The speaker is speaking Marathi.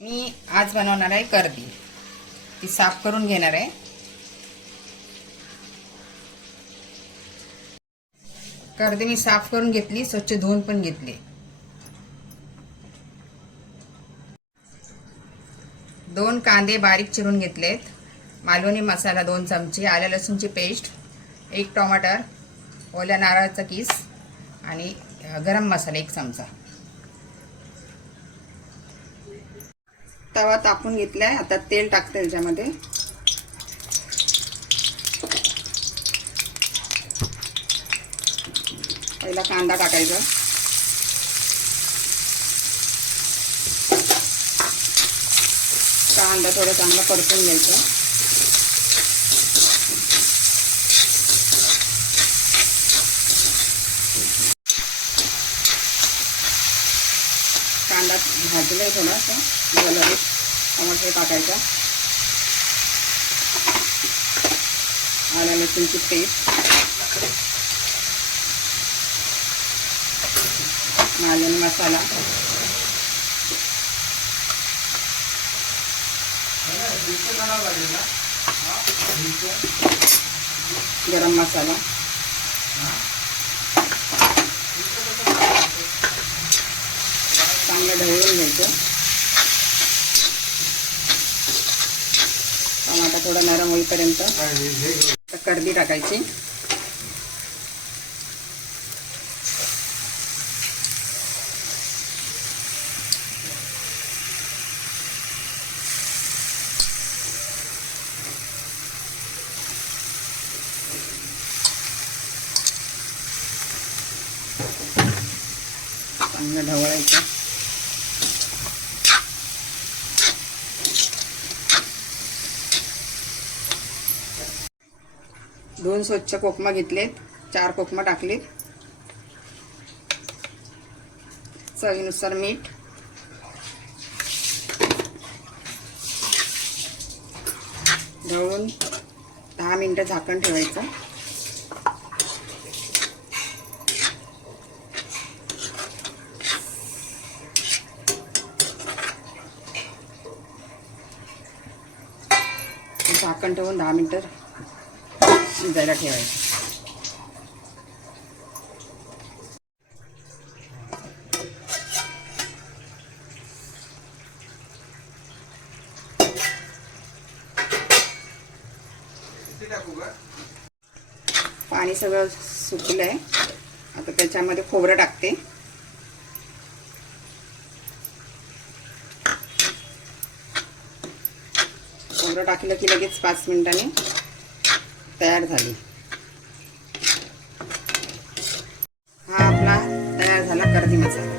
मी आज बनवणार आहे कर्दी। ती साफ करून घेणार आहे। कर्दी मी साफ करून घेतली, स्वच्छ धुवून पण घेतली। दोन कांदे बारीक चिरून घेतलेत, मालवणी मसाला 2 चमचे, आलं लसूणची पेस्ट, 1 टमाटर, ओल्या नारळाचा किस आणि गरम मसाला 1 चमचा। तवा तापून घेतलाय, आता तेल टाकते त्याच्यामध्ये। पहिला कांदा टाकायचा, कांदा थोडा चांगला परतून घ्यायचा। कांदा भाजलाय थोडासा, टमाटर टाकायचा, आलं लसूणची पेस्ट, मालवणी मसाला, गरम मसाला, चांगलं ढवळून घ्यायचं। टमाटा थोडा नरम होईपर्यंत कर्दी टाकायची। चांगलं ढवळायचं। दोन स्वच्छ कोकमा घेतलेत, 4 कोकमा टाकलेत, चवीनुसार मीठ, ढवळून 10 मिनिटं झाकण ठेवायचं। झाकण ठेवून 10 मिनिटं शिजायला ठेवायचं। पाणी सगळं सुकलंय, आता त्याच्यामध्ये खोबरं टाकते। खोबरं टाकलं की लगेच 5 मिनिटांनी तयार झाली। हा आपला तयार झाला कर्दी मसाला।